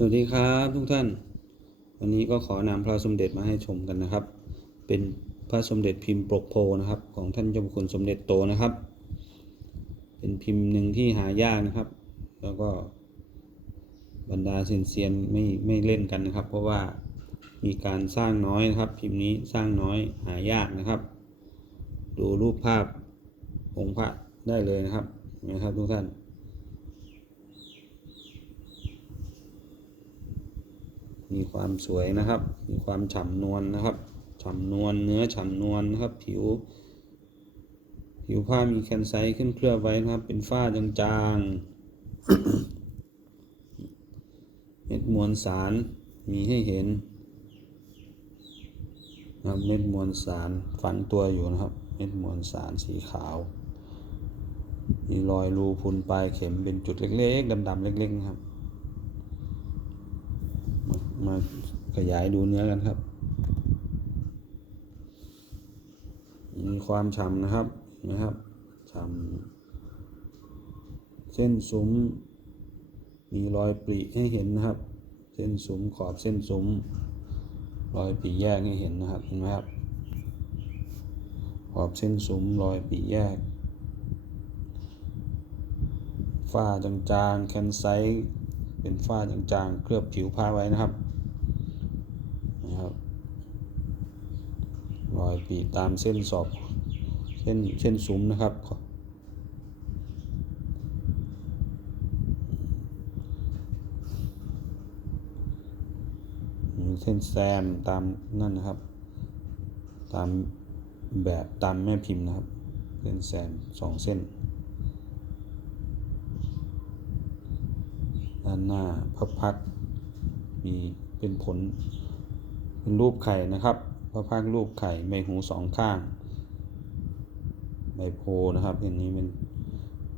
สวัสดีครับทุกท่าน วันนี้ก็ขอนำพระสมเด็จมาให้ชมกันนะครับ เป็นพระสมเด็จพิมพ์ปกโพนะครับ ของท่านเจ้าคุณสมเด็จโตนะครับ เป็นพิมพ์หนึ่งที่หายากนะครับ แล้วก็บรรดาเซียนเซียนไม่ไม่เล่นกันนะครับ เพราะว่ามีการสร้างน้อยนะครับ พิมพ์นี้สร้างน้อยหายากนะครับ ดูรูปภาพองค์พระได้เลยนะครับนะครับทุกท่าน มีความสวยนะครับ มีความฉ่ำนวลนะครับ ฉ่ำนวลเนื้อฉ่ำนวลนะครับ ผิว ผิวผ้ามีแคนไซต์ขึ้นเคลือบไว้นะครับ เป็นฝ้าจางๆ เม็ดมวลสารมีให้เห็นนะครับเม็ดมวลสารฝังตัวอยู่นะครับ เม็ดมวลสารสีขาว มีรอยรูพุนปลายเข็มเป็นจุดเล็กๆดำๆเล็กๆนะครับ มาขยายดูเนื้อกันครับมีความฉ่ำนะครับเห็นะครับฉ่ำเส้นซุ้มมีรอยปริให้เห็นนะครับ เส้นซุ้มขอบเส้นซุ้มรอยปริแยกให้เห็นนะครับเห็นไหมครับ ขอบเส้นซุ้มรอยปริแยก ฝ้าจางๆแคนไซต์เป็นฝ้าจางๆเคลือบผิวผ้าไว้นะครับ รอย ปีตามเส้นสอบเส้นเส้นซุ้มนะครับ เส้นแซมตามนั่นนะครับ ตามแบบตามแม่พิมพ์นะครับเส้นแซมสองเส้น ด้านหน้าพระพักมีเป็นผลเป็นรูปไข่นะครับ พระพักตร์รูปไข่ใบหูสองข้าง ใบโพนะครับอันนี้เป็น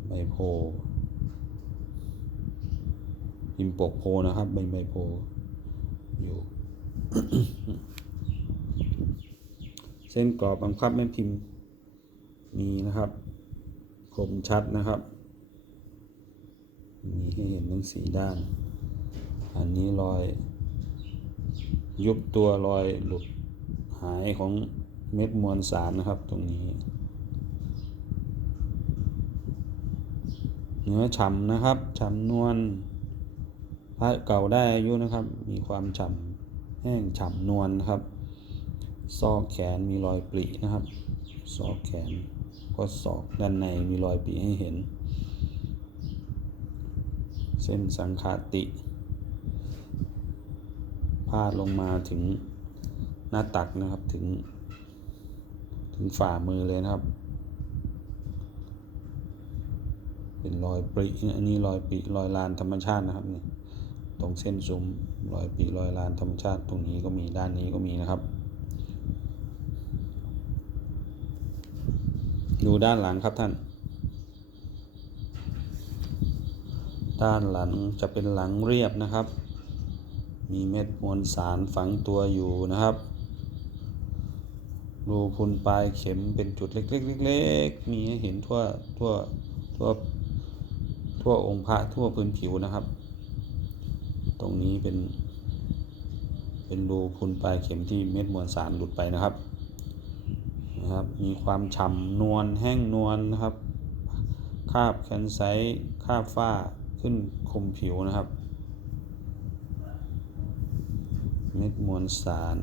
ใบโพพิมพ์ปกโพนะครับใบใบโพอยู่ เส้นกรอบบังคับแม่พิมพ์มีนะครับคมชัดนะครับมีให้เห็นทั้งสีด้าน อันนี้รอย ยุบตัวรอยหลุด หายของเม็ดมวลสารนะครับตรงนี้ เนื้อฉ่ำนะครับฉ่ำนวลพระเก่าได้อายุนะครับ มีความฉ่ำแห้งฉ่ำนวลนะครับ ซอกแขนมีรอยปรินะครับ ซอกแขนก็ศอกด้านในมีรอยปริให้เห็น เส้นสังขาติพาดลงมาถึง หน้าตักนะครับถึง ถึงฝ่ามือเลยนะครับ เป็นรอยปริอันนี้รอยปริรอยลานธรรมชาตินะครับนี่ตรงเส้นซุ้มรอยปริรอยลานธรรมชาติตรงนี้ก็มีด้านนี้ก็มีนะครับ ดูด้านหลังครับท่าน ด้านหลังจะเป็นหลังเรียบนะครับ มีเม็ดมวลสารฝังตัวอยู่นะครับ รูพุนปลายเข็มเป็นจุดเล็กๆเล็กๆมีให้เห็นทั่วทั่วทั่วทั่วองค์พระทั่วพื้นผิวนะครับ ตรงนี้เป็น เป็นรูพุนปลายเข็มที่เม็ดมวลสารหลุดไปนะครับนะครับ มีความฉ่ำนวลแห้งนวลนะครับ คาบแคนไซคาบฝ้าขึ้นคมผิวนะครับ เม็ดมวลสาร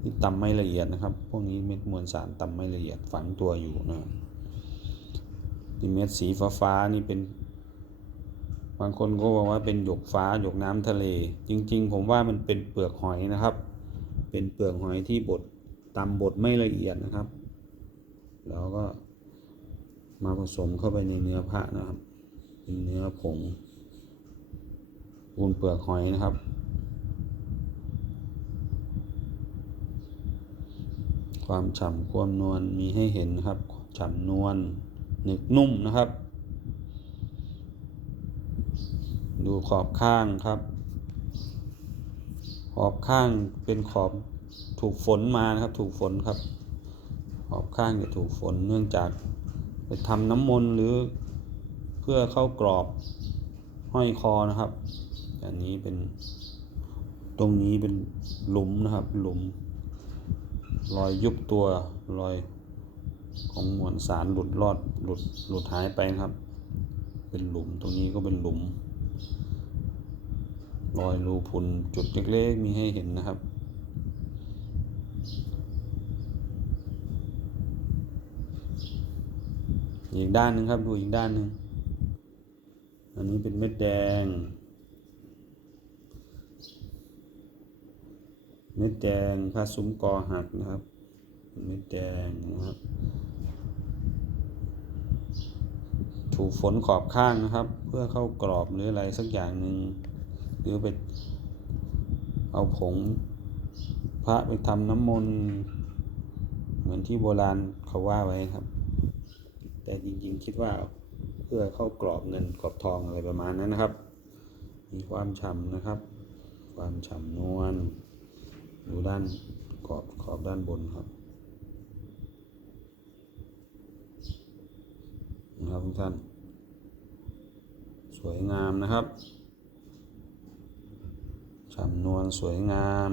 ที่ ตำไม่ละเอียดนะครับ พวกนี้เม็ดมวลสารตำไม่ละเอียดฝังตัวอยู่นะทีเม็ดสีฟ้าฟ้าๆนี่เป็น บางคนก็บอกว่าเป็นหยกฟ้าหยกน้ำทะเล จริง ๆ ผมว่ามันเป็นเปลือกหอยนะครับ เป็นเปลือกหอยที่บดตำบดไม่ละเอียดนะครับ แล้วก็มาผสมเข้าไปในเนื้อพระนะครับ เป็นเนื้อผงปูนเปลือกหอยนะครับ ความฉ่ำความนวลมีให้เห็นครับฉ่ำนวลหนึกนุ่มนะครับ ดูขอบข้างครับ ขอบข้างเป็นขอบถูกฝนมานะครับ ถูกฝนครับ ขอบข้างจะถูกฝนเนื่องจากไปทำน้ำมนต์หรือเพื่อเข้ากรอบห้อยคอนะครับ อันนี้เป็นตรงนี้เป็นหลุมนะครับ หลุม รอยยุบตัวรอยของมวลสารหลุดรอดหลุดหลุดหายไปครับ เป็นหลุมตรงนี้ก็เป็นหลุม รอยรูพุนจุดเล็กๆมีให้เห็นนะครับ อีกด้านหนึ่งครับดูอีกด้านหนึ่งอันนี้เป็นเม็ดแดง เม็ดแดงผ้าซุ้มกอหักนะครับ เม็ดแดงนะครับ ถูฝนขอบข้างนะครับ เพื่อเข้ากรอบหรืออะไรสักอย่างหนึ่งหรือไปเอาผงพระไปทำน้ำมนต์เหมือนที่โบราณเขาว่าไว้ครับ แต่จริงๆคิดว่าเพื่อเข้ากรอบเงินกรอบทองอะไรประมาณนั้นนะครับ มีความฉ่ำนะครับ ความฉ่ำนวล ดูด้านขอบขอบด้านบนครับนะครับทุกท่าน สวยงามนะครับฉ่ำนวลสวยงาม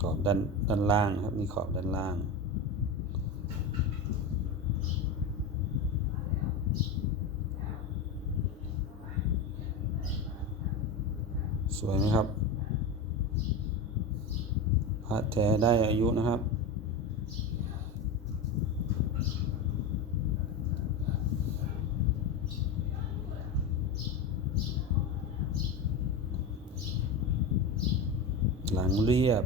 ขอบด้านด้านล่างครับมีขอบด้านล่าง สวยไหมครับพระแท้ได้อายุนะครับหลังเรียบ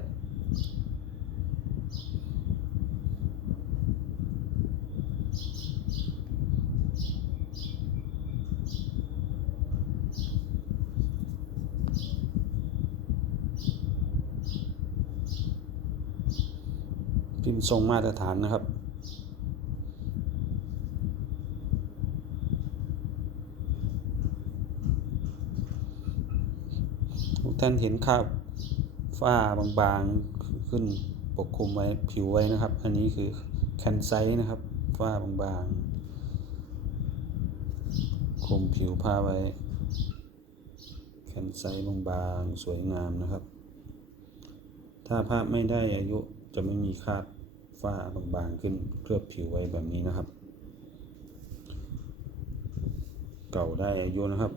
พิมพ์ทรงมาตรฐานนะครับ ทุกท่านเห็นคราบฝ้าบางๆขึ้นปกคลุมไว้ผิวไว้นะครับ อันนี้คือแคนไซนะครับฝ้าบางๆคลุมผิวผ้าไว้แคนไซบางๆสวยงามนะครับ ถ้าผ้าไม่ได้อายุจะไม่มีคราบ ฝ้าบางๆขึ้นเคลือบผิวไว้แบบนี้นะครับ เก่าได้อายุนะครับ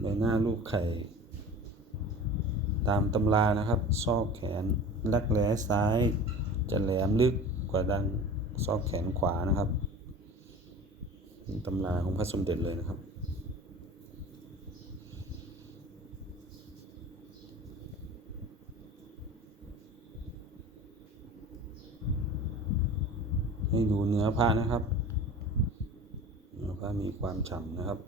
ใบหน้าลูกไข่ ตามตำรานะครับ ซอกแขนรักแร้ซ้ายจะแหลมลึกกว่าด้านซอกแขนขวานะครับ ตำราของพระสมเด็จเลยนะครับ ให้ดูเนื้อผ้านะครับเนื้อผ้ามีความฉ่ำนะครับ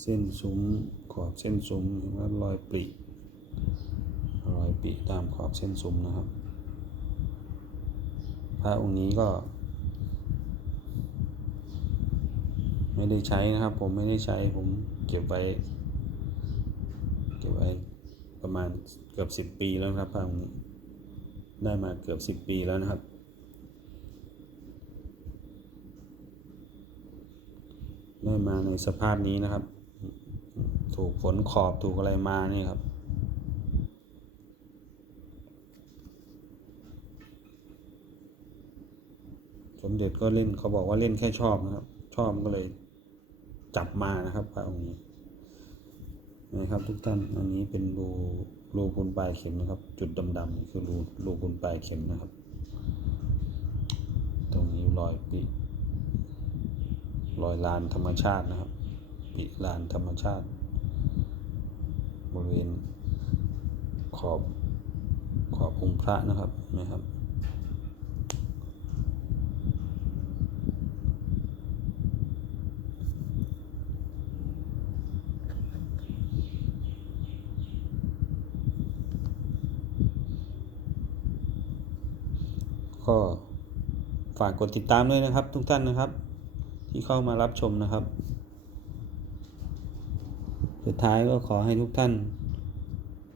เส้นซุ้ม ขอบเส้นซุ้มเห็นว่ารอยปริรอยปริตามขอบเส้นซุ้มนะครับ พระองค์นี้ก็ ไม่ได้ใช้นะครับ ผมไม่ได้ใช้ผมเก็บไว้เก็บไว้ประมาณเกือบสิบปีแล้วครับพระองค์นี้ได้มาเกือบสิบปีแล้วนะครับได้มาในสภาพนี้นะครับ ถูกฝนขอบถูกอะไรมานี่ครับ สมเด็จก็เล่นเขาบอกว่าเล่นแค่ชอบนะครับ ชอบก็เลยจับมานะครับพระองค์นี้นะครับทุกท่านอันนี้เป็นรูรูพุนปลายเข็มนะครับ จุดดำๆนี่คือรูรูพุนปลายเข็มนะครับ ตรงนี้รอยปิรอยลานธรรมชาตินะครับ ปิลานธรรมชาติ บริเวณขอบขอบองค์พระนะครับนะครับก็ฝากกดติดตามด้วยนะครับทุกท่านนะครับ ที่เข้ามารับชมนะครับ สุดท้ายก็ขอให้ทุกท่าน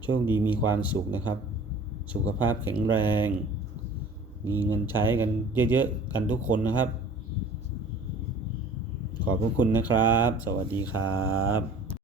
โชคดีมีความสุขนะครับ สุขภาพแข็งแรง มีเงินใช้กันเยอะๆ กันทุกคนนะครับ ขอบพระคุณนะครับ สวัสดีครับ